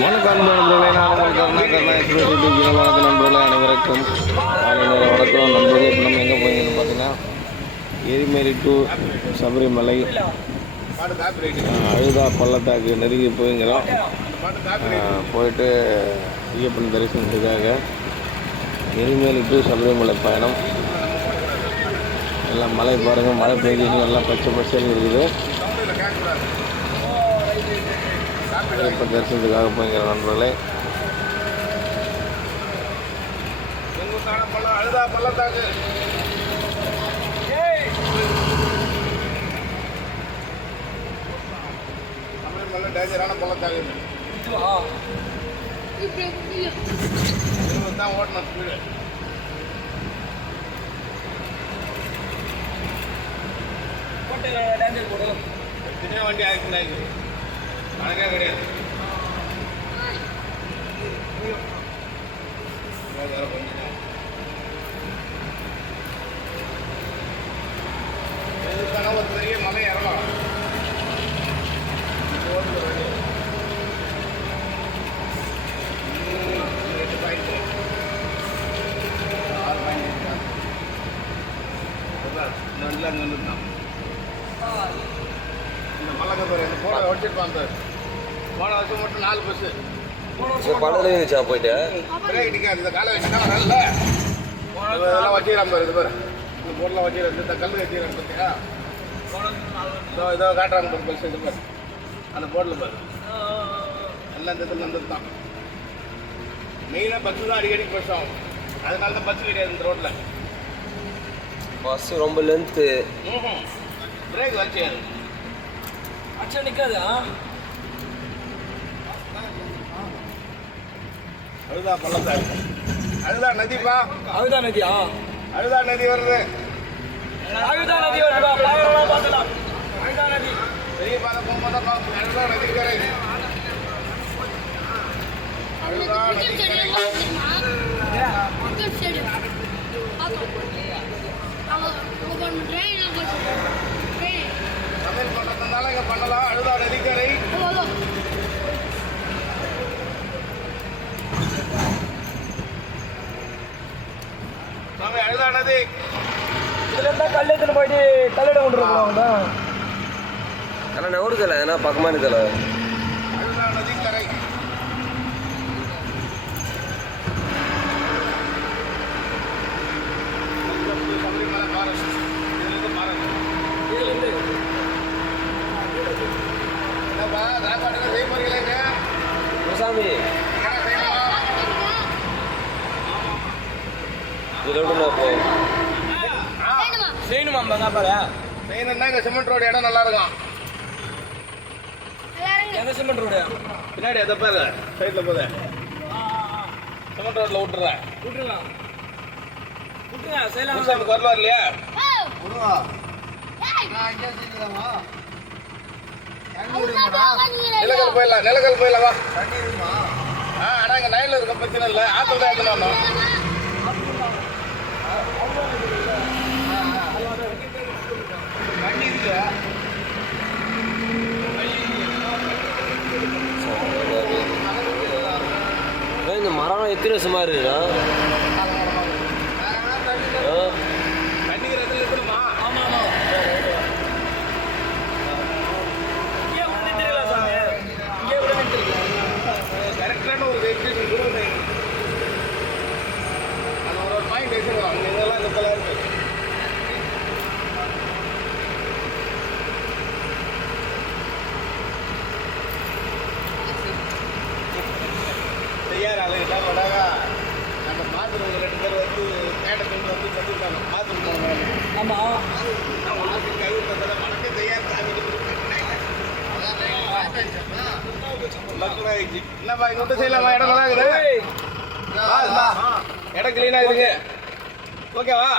வணக்கம் நண்பர்களே நான் கருணா கருணா எக்ஸ்பிரஸ் யூடியூப் நண்பர்களே அனைவருக்கும் வணக்கம். நண்பர்களே இப்போ நம்ம எங்கே போயிருந்தோம் பார்த்தீங்கன்னா எரிமேரி டு சபரிமலை அழுதா பள்ளத்தாக்கு நெருங்கி போய்ங்கிறோம். போயிட்டு ஐயப்பன் தரிசனத்துக்காக எரிமேலி டு சபரிமலை பயணம். எல்லாம் மழை பாருங்கள் மழை பெய்ஞ்சு நல்லா பச்சை பச்சைன்னு இருக்குது. ஐயப்பன் தரிசனத்துக்காக போய்ங்கிற நண்பர்களே. டேஞ்சரான பள்ளத்தாக்கு தான் ஓட்டணும் ஸ்பீடு எத்தனையோ வண்டி ஆக்சிடென்ட் ஆகிருக்கு கணக்கே கிடையாது எதுக்கான ஒரு பெரிய மலை இறங்கலாம் ஆறு இந்த வண்டியில் அங்கே வந்துருந்தான் இந்த மலைக்கு பாரு இந்த போனை வச்சிருப்பான் பாரு. போன வருஷம் மட்டும் நாலு பஸ்ஸு படத்துல இருந்துச்சா போயிட்டு? பிரேக் நிற்காது இந்த காலை வச்சுனா வரல. இதெல்லாம் வச்சுக்கிறான் பாரு இது பாரு. இந்த பொருளை வச்சுக்கிறது இந்த கல் வச்சுக்கிறான் பார்த்தியா இதோ இதோ காட்டுறாங்க பாரு பஸ் இது பாரு. அந்த போர்டில் பாரு. எல்லாம் இந்த இதில் வந்துட்டு தான் மெயினாக பஸ்ஸு தான் அடிக்கடி பஸ் ஆகும். அதனால தான் பஸ் கிடையாது இந்த ரோட்டில் பஸ் ரொம்ப லென்த்து பிரேக் வச்சியாது அச்சா நிக்காதா? அழுதா பள்ளத்தாக்கு. அழுதா நதிப்பா? அழுதா நதியா அழுதா நதி வருது. அழுதா நதி வருதா பாயலாம் பார்த்தலாம் அழுதா நதி பெரிய பாதை போகும்போது தான் பார்க்கணும். அழுதா நதி கரை அழுதா நதி சமையல் பண்ணுறதுனால இங்கே பண்ணலாம் அழுதா நதிக்கரை நதி இதுல இருந்தா கல் எடுத்துன்னு போயிட்டு கல்லட கொண்டு போவாங்க ஆனால் நவருக்கல ஏன்னா இருக்கல பாரத் இதுலேருந்து பாரத் இதுல இருந்து என்னப்பா சாப்பாட்டுக்கு செய்ய போறீங்களேங்க சாமி என்ன செய்யணும் இதில் விட்டு நான் போ செய்யணுமா பாரு மெயின்னா இங்கே சிமெண்ட் ரோடு இடம் நல்லா இருக்கும் எந்த சிமெண்ட் ரோடு பின்னாடி எதை பாரு சைடில் போதே சிமெண்ட் ரோட்டில் விட்டுறேன் விட்டுருலாம் விட்டுருங்க முசாமி வரலாம் இல்லையா? நிலக்கல் போயிடலாம் நிலக்கல் போயிடலாம் வா. ஆ ஆனால் இங்கே நைனில் இருக்க பிரச்சனை இல்லை. ஆற்றுல தான் எடுத்துன்னு வரணும் வண்டி இருக்கு ஏய், இந்த மரம் எத்தனை வருஷமா இருக்குடா ஆ, தண்ணிக்கிற இடத்துல இருக்கணுமா ஆமா ஆமா இங்கே கூட நிறுத்திருக்கலாம் மரம் எத்தனை கூட நிறுத்திருக்கலாம் கரெக்டான ஒரு வெயிட் கொடுங்க அது ஒரு பாயிண்ட் வச்சுருக்கோம். அங்கே இதெல்லாம் இந்த கலர் மக்களாகிடுச்சு என்னப்பா இங்க விட்டு செய்யலாமா இடம் நல்லா இருக்குது. இடம் கிளீனாக இருக்குங்க ஓகேவா